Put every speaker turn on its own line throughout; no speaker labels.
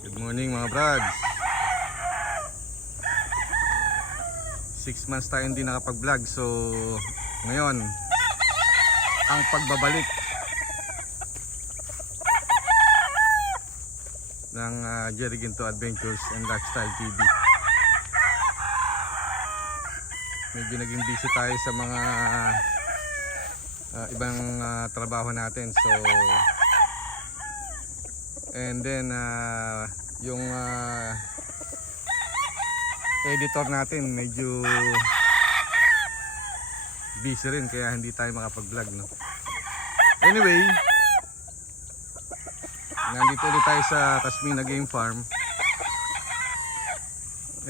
Good morning mga brads. Six months tayo hindi nakapag-vlog so ngayon ang pagbabalik ng uh, Jerry Ginto Adventures and Lifestyle TV. Medyo naging busy tayo sa mga ah, ibang ah, trabaho natin so And then ah, yung ah, editor natin medyo busy rin kaya hindi tayo makapag-vlog no. Anyway, nandito ulit tayo sa Tasmina Game Farm.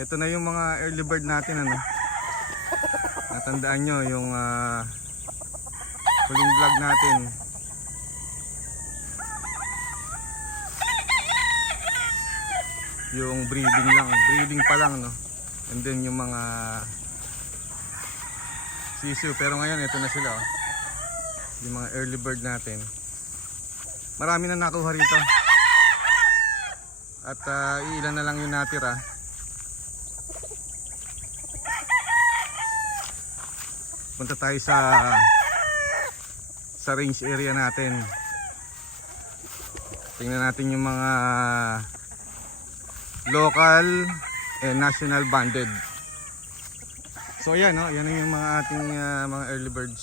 Ito na yung mga early bird natin ano. Natandaan nyo yung ah, huling vlog natin yung breeding lang breeding pa lang no? And then yung mga sisiu pero ngayon ito na sila oh. yung mga early bird natin. Marami na nakuha rito. At ah, ilan na lang yung natira. Punta tayo sa sa range area natin. Tingnan natin yung mga local and national banded. So ayan no, yan yung mga ating ah, mga early birds.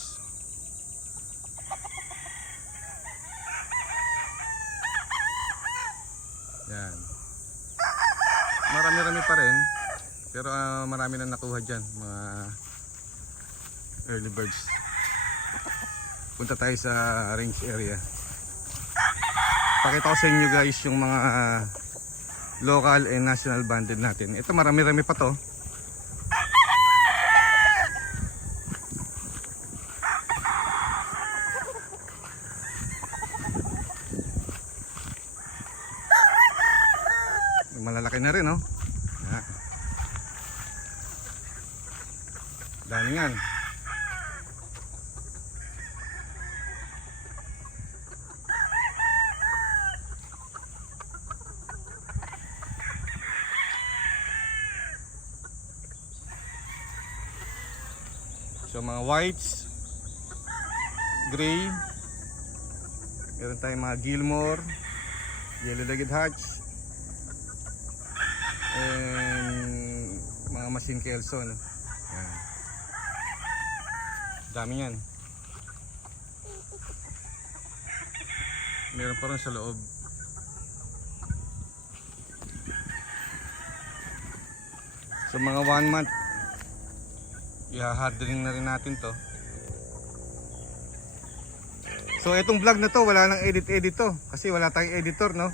Yan. Marami-rami pa rin. Pero ah, marami na nakuha diyan mga early birds. Punta tayo sa range area. Pakita ko sa inyo guys yung mga ah, local and national banded natin. Ito marami-rami pa to. Malalaki na rin, no? Ha. Dami yan. So mga whites, gray, meron tayong mga Gilmore, yellow-legged hatch, and mga machine kelso. No? Yan. Dami yan. Meron pa rin sa loob. So mga one month i-hardling na rin natin to. So itong vlog na to wala nang edit edit to. Kasi wala tayong editor no?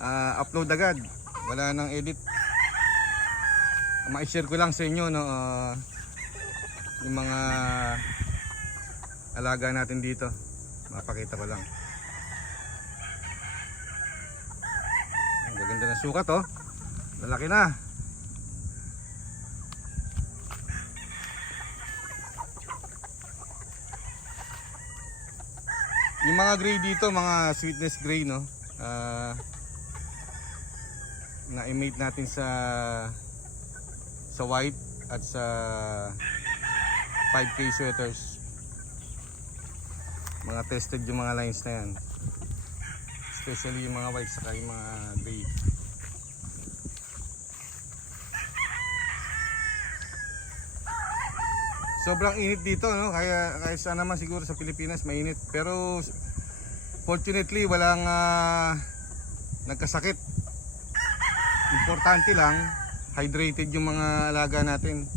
Ah, upload agad. Wala nang edit. Ma-share ko lang sa inyo no? Ah, yung mga alaga natin dito. Mapakita ko lang. Ang gaganda na sukat oh. Lalaki na Yung mga gray dito, mga sweetness gray, no? Ah, na-emate natin sa sa white at sa 5K sweaters. Mga tested yung mga lines na yan. Especially yung mga white saka yung mga gray. Sobrang init dito, no? Kaya, kaya sana naman siguro sa Pilipinas mainit. Pero fortunately walang ah, nagkasakit. Importante lang, hydrated yung mga alaga natin.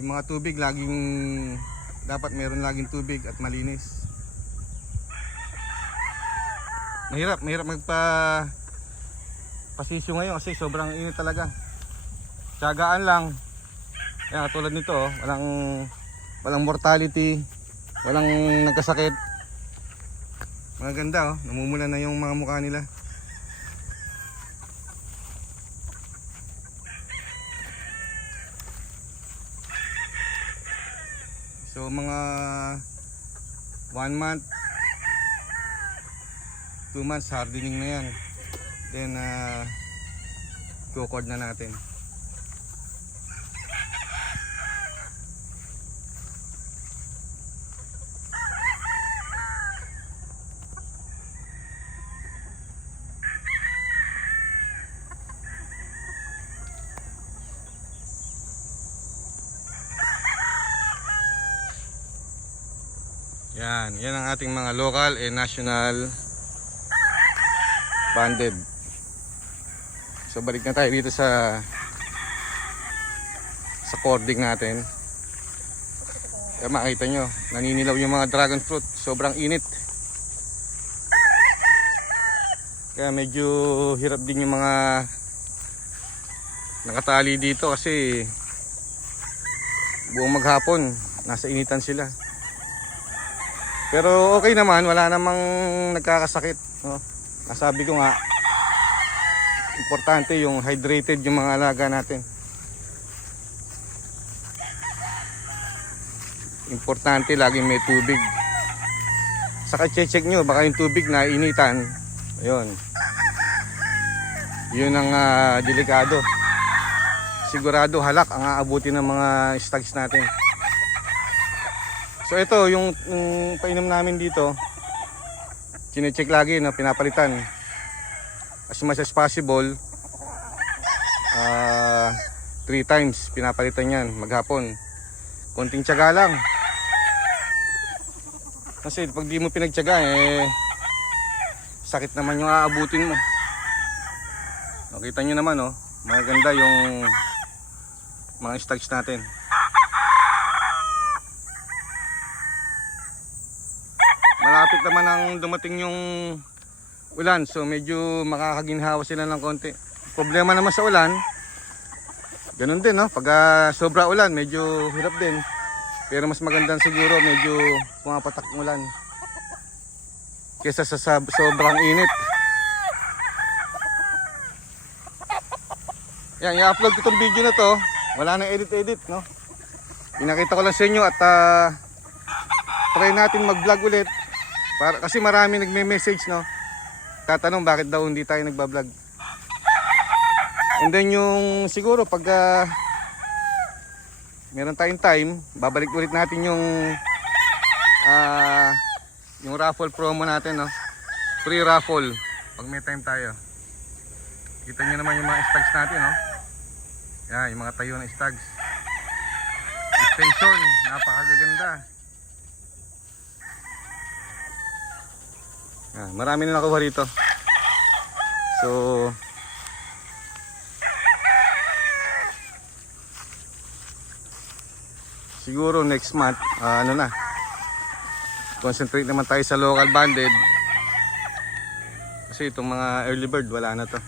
Yung mga tubig laging dapat meron laging tubig at malinis. Mahirap, mahirap magpa pasisyo ngayon kasi sobrang init talaga. Tiyagaan lang. Yan, tulad nito, walang walang mortality, walang nagkasakit. Mga ganda oh, namumula na yung mga mukha nila. So mga one month, two months hardening na yan. Then, uh, kucord na natin. Yan, yan ang ating mga local and national banded. So balik na tayo dito sa sa cording natin. Kaya makita nyo, naninilaw yung mga dragon fruit. Sobrang init. Kaya medyo hirap din yung mga nakatali dito kasi buong maghapon nasa initan sila. Pero okay naman, wala namang nagkakasakit. No? Nasabi ko nga, importante yung hydrated yung mga alaga natin. Importante laging may tubig. Saka check nyo, baka yung tubig na initan. Ayun. Yun ang ah, delikado. Sigurado halak ang aabuti ng mga stags natin. So ito yung, yung painom namin dito. Chinecheck lagi na pinapalitan. As much as possible. ah three times pinapalitan yan maghapon. Konting tiyaga lang. Kasi pag di mo pinagtiyaga eh sakit naman yung aabutin mo. Nakita nyo naman oh, maganda yung mga stags natin. Naman ang dumating yung ulan so medyo makakaginhawa sila ng konti. Problema naman sa ulan ganun din no? Pag ah, sobra ulan medyo hirap din. Pero mas maganda siguro medyo pumapatak ng ulan kesa sa, sobrang init. Yan i-upload ko itong video na to. Wala nang edit edit no? Pinakita ko lang sa inyo at ah, try natin mag vlog ulit para, kasi marami nagme-message no. Tatanong bakit daw hindi tayo nagba-vlog. And then yung siguro pag ah, meron tayong time, babalik ulit natin yung ah, yung raffle promo natin no. Free raffle pag may time tayo. Kita niyo naman yung mga stags natin no. Yan, yung mga tayo ng stags. Station, napakagaganda. Yan, marami na nakuha rito. So, siguro next month, ah, ano na, concentrate naman tayo sa local banded. Kasi itong mga early bird, wala na to.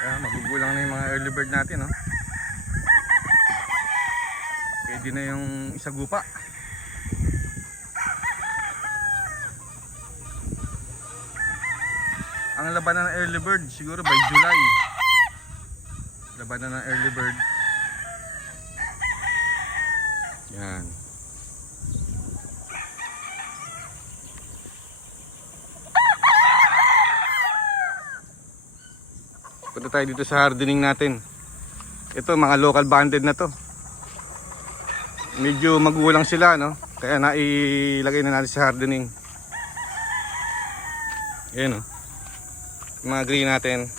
Kaya magugulang na yung mga early bird natin, no? Pwede na yung isagupa. Ang labanan ng early bird, siguro by July. Labanan ng early bird. Yan. Punta tayo dito sa hardening natin. Ito mga local banded na to. Medyo magulang sila no. Kaya nailagay na natin sa hardening. Ayan. Yung mga green natin.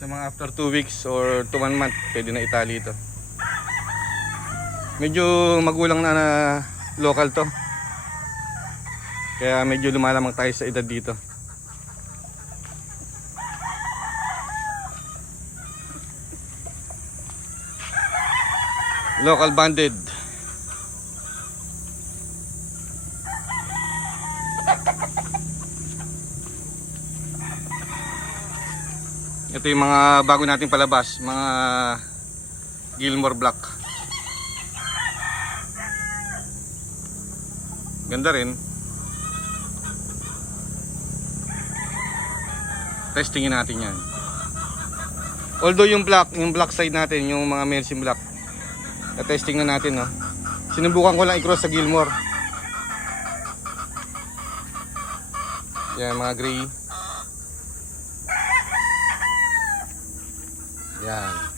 Sa mga after 2 weeks or 2 1 month, pwede na itali ito. Medyo magulang na na local to. Kaya medyo lumalamang tayo sa edad dito. Local banded. Ito yung mga bago nating palabas, mga Gilmore Black. Ganda rin. Testingin natin yan. Although yung black, yung black side natin, yung mga Mercy Black, na-testing na natin, no? Sinubukan ko lang i-cross sa Gilmore. Yan, mga gray. Yan.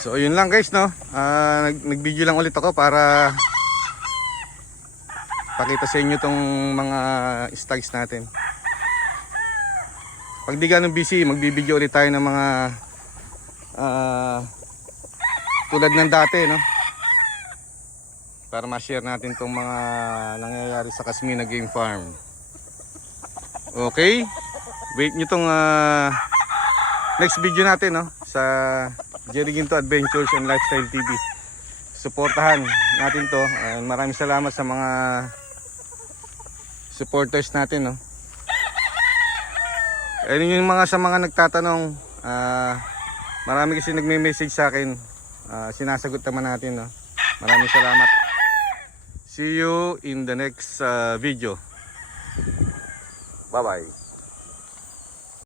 So yun lang guys no. Ah, nag nag-video lang ulit ako para pakita sa inyo tong mga stags natin. Pag di ganun busy, magbibideo ulit tayo ng mga ah, tulad ng dati no. Para ma-share natin tong mga nangyayari sa Kasmina Game Farm. Okay? Wait nyo tong ah, next video natin no sa Jerry Ginto Adventures and Lifestyle TV. Suportahan natin to. And maraming salamat sa mga supporters natin no. Ayun yung mga sa mga nagtatanong ah, marami kasi nagme-message sa akin. Ah, sinasagot naman natin no. Maraming salamat. See you in the next ah, video. Bye bye.